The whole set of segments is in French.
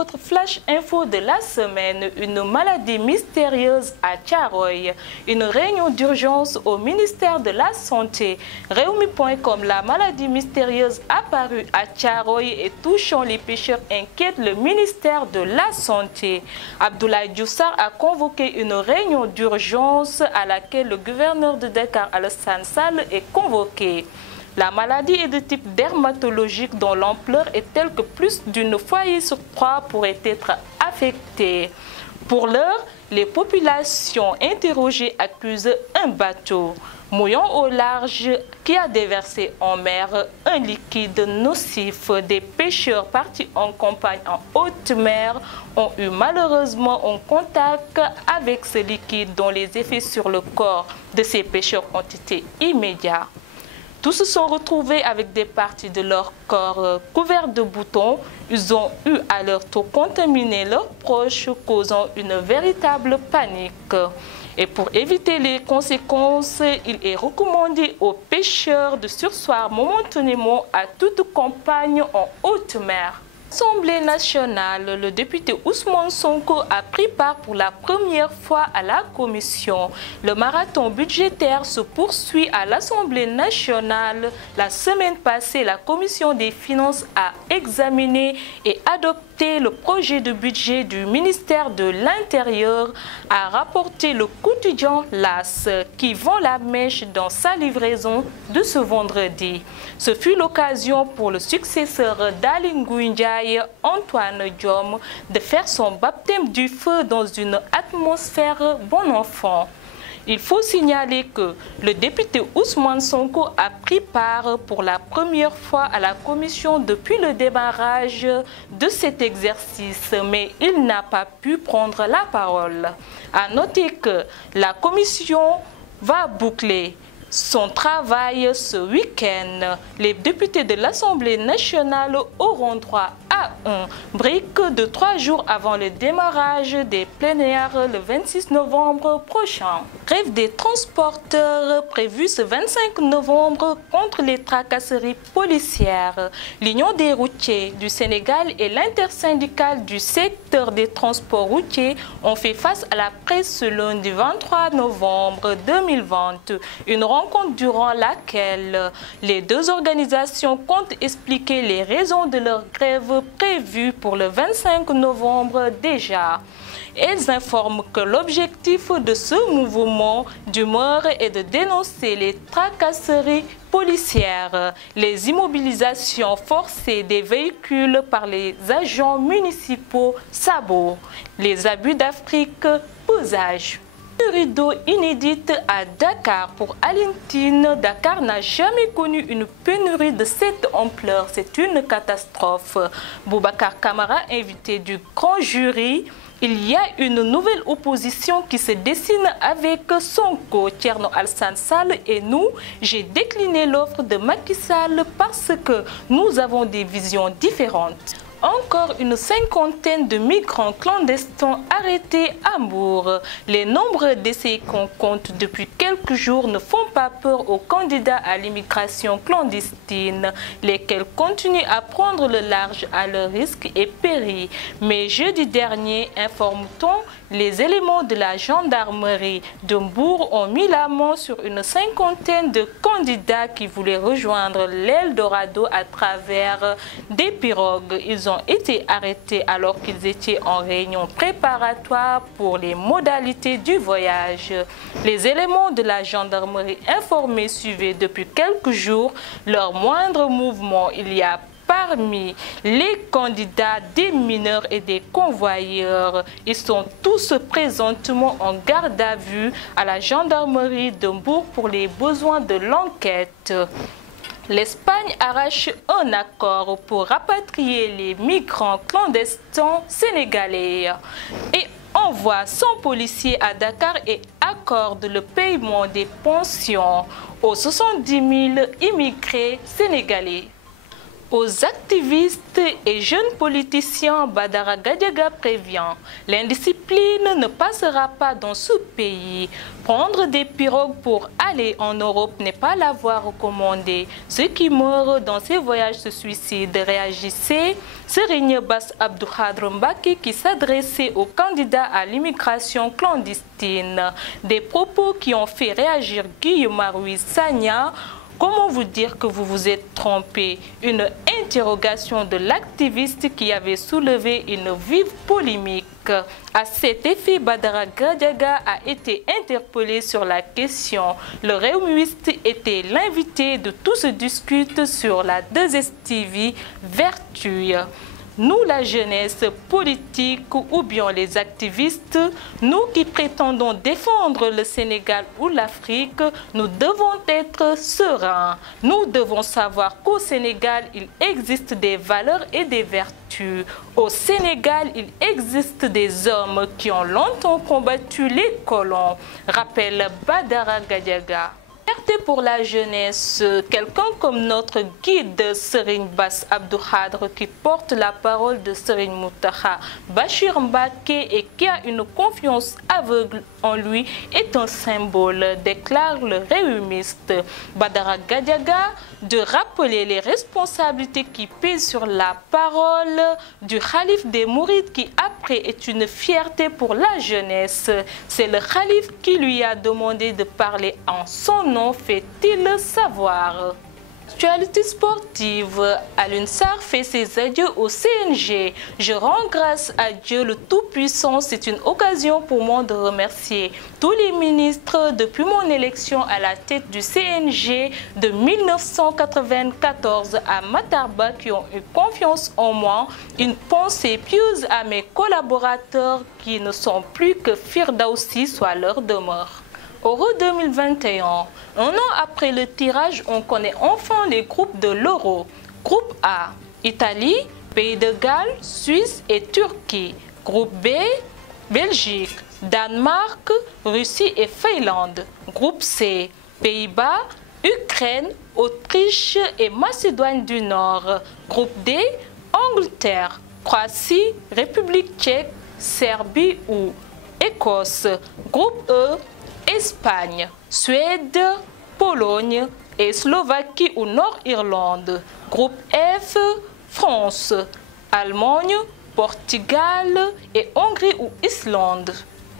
votre flash info de la semaine. Une maladie mystérieuse à Thiaroye. Une réunion d'urgence au ministère de la Santé. Réumi.com, la maladie mystérieuse apparue à Thiaroye et touchant les pêcheurs inquiète le ministère de la Santé. Abdoulaye Diouf Sarr a convoqué une réunion d'urgence à laquelle le gouverneur de Dakar, Alassane Sall, est convoqué. La maladie est de type dermatologique dont l'ampleur est telle que plus d'une foyer sur 3 pourrait être affectée. Pour l'heure, les populations interrogées accusent un bateau mouillant au large qui a déversé en mer un liquide nocif. Des pêcheurs partis en campagne en haute mer ont eu malheureusement un contact avec ce liquide dont les effets sur le corps de ces pêcheurs ont été immédiats. Tous se sont retrouvés avec des parties de leur corps couvertes de boutons. Ils ont eu à leur tour contaminé leurs proches, causant une véritable panique. Et pour éviter les conséquences, il est recommandé aux pêcheurs de surseoir momentanément à toute campagne en haute mer. L'Assemblée nationale, le député Ousmane Sonko a pris part pour la première fois à la commission. Le marathon budgétaire se poursuit à l'Assemblée nationale. La semaine passée, la commission des finances a examiné et adopté le projet de budget du ministère de l'Intérieur, a rapporté le quotidien LAS, qui vend la mèche dans sa livraison de ce vendredi. Ce fut l'occasion pour le successeur d'Aly Ngouille Ndiaye, Antoine Diome, de faire son baptême du feu dans une atmosphère bon enfant. Il faut signaler que le député Ousmane Sonko a pris part pour la première fois à la commission depuis le démarrage de cet exercice, mais il n'a pas pu prendre la parole. À noter que la commission va boucler son travail ce week-end. Les députés de l'Assemblée nationale auront droit à un break de 3 jours avant le démarrage des plénières le 26 novembre prochain. Grève des transporteurs prévue ce 25 novembre contre les tracasseries policières. L'Union des routiers du Sénégal et l'intersyndicale du secteur des transports routiers ont fait face à la presse ce lundi 23 novembre 2020. Une rencontre durant laquelle les deux organisations comptent expliquer les raisons de leur grève prévue pour le 25 novembre déjà. Elles informent que l'objectif de ce mouvement d'humeur est de dénoncer les tracasseries policières, les immobilisations forcées des véhicules par les agents municipaux, sabots, les abus d'Afrique, pesage. Pénurie d'eau inédite à Dakar pour Alioune Tine. Dakar n'a jamais connu une pénurie de cette ampleur. C'est une catastrophe. Boubacar Camara, invité du grand jury. Il y a une nouvelle opposition qui se dessine avec Sonko, Thierno Alassane Sall et nous. J'ai décliné l'offre de Macky Sall parce que nous avons des visions différentes. Encore une cinquantaine de migrants clandestins arrêtés à Mbour. Les nombreux décès qu'on compte depuis quelques jours ne font pas peur aux candidats à l'immigration clandestine, lesquels continuent à prendre le large à leur risque et péril. Mais jeudi dernier, informe-t-on, les éléments de la gendarmerie de Mbour ont mis la main sur une cinquantaine de candidats qui voulaient rejoindre l'Eldorado à travers des pirogues. Ils ont été arrêtés alors qu'ils étaient en réunion préparatoire pour les modalités du voyage. Les éléments de la gendarmerie informés suivaient depuis quelques jours leur moindre mouvement. Il y a parmi les candidats des mineurs et des convoyeurs. Ils sont tous présentement en garde à vue à la gendarmerie de Mbour pour les besoins de l'enquête. L'Espagne arrache un accord pour rapatrier les migrants clandestins sénégalais et envoie 100 policiers à Dakar et accorde le paiement des pensions aux 70 000 immigrés sénégalais. Aux activistes et jeunes politiciens, Badara Gadiaga prévient, l'indiscipline ne passera pas dans ce pays. Prendre des pirogues pour aller en Europe n'est pas la voie recommandée. Ceux qui meurent dans ces voyages se suicident. Réagissez. Serigne Bass Abdou Khadre Mbacké qui s'adressait aux candidats à l'immigration clandestine. Des propos qui ont fait réagir Guillaume Maroui Sagna. Comment vous dire que vous vous êtes trompé? Une interrogation de l'activiste qui avait soulevé une vive polémique. À cet effet, Badara Gadiaga a été interpellé sur la question. Le réumiste était l'invité de tout ce discute sur la 2STV Vertu. Nous, la jeunesse politique ou bien les activistes, nous qui prétendons défendre le Sénégal ou l'Afrique, nous devons être sereins. Nous devons savoir qu'au Sénégal, il existe des valeurs et des vertus. Au Sénégal, il existe des hommes qui ont longtemps combattu les colons, rappelle Badara Gadiaga. Pour la jeunesse, quelqu'un comme notre guide Serigne Bass Abdou Khadre qui porte la parole de Serigne Mountakha Bachir Mbacké et qui a une confiance aveugle en lui est un symbole, déclare le réumiste Badara Gadiaga, de rappeler les responsabilités qui pèsent sur la parole du khalife des Mourides qui après est une fierté pour la jeunesse. C'est le khalife qui lui a demandé de parler en son nom, fait-il savoir. Actualité sportive, Alioune Sarr fait ses adieux au CNG. Je rends grâce à Dieu le Tout-Puissant. C'est une occasion pour moi de remercier tous les ministres depuis mon élection à la tête du CNG de 1994 à Matar Ba qui ont eu confiance en moi. Une pensée pieuse à mes collaborateurs qui ne sont plus que Firdausi, soit leur demeure. Euro 2021, un an après le tirage, on connaît enfin les groupes de l'Euro. Groupe A, Italie, Pays de Galles, Suisse et Turquie. Groupe B, Belgique, Danemark, Russie et Finlande. Groupe C, Pays-Bas, Ukraine, Autriche et Macédoine du Nord. Groupe D, Angleterre, Croatie, République tchèque, Serbie ou Écosse. Groupe E, Espagne, Suède, Pologne et Slovaquie ou Nord-Irlande. Groupe F, France, Allemagne, Portugal et Hongrie ou Islande.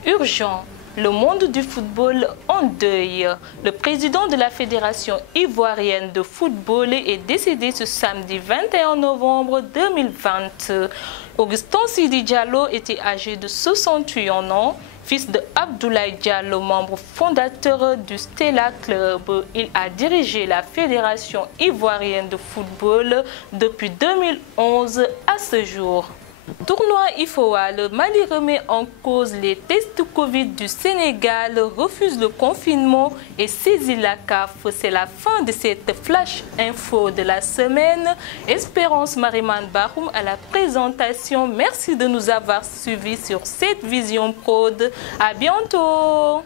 Urgent, le monde du football en deuil. Le président de la Fédération ivoirienne de football est décédé ce samedi 21 novembre 2020. Augustin Sidi Diallo était âgé de 61 ans. Fils de Abdoulaye Diallo, membre fondateur du Stella Club, il a dirigé la Fédération ivoirienne de football depuis 2011 à ce jour. Tournoi IFOA, le Mali remet en cause les tests Covid du Sénégal, refuse le confinement et saisit la CAF. C'est la fin de cette flash info de la semaine. Espérance Mariman Bahoum à la présentation. Merci de nous avoir suivis sur cette Vision Prod. À bientôt.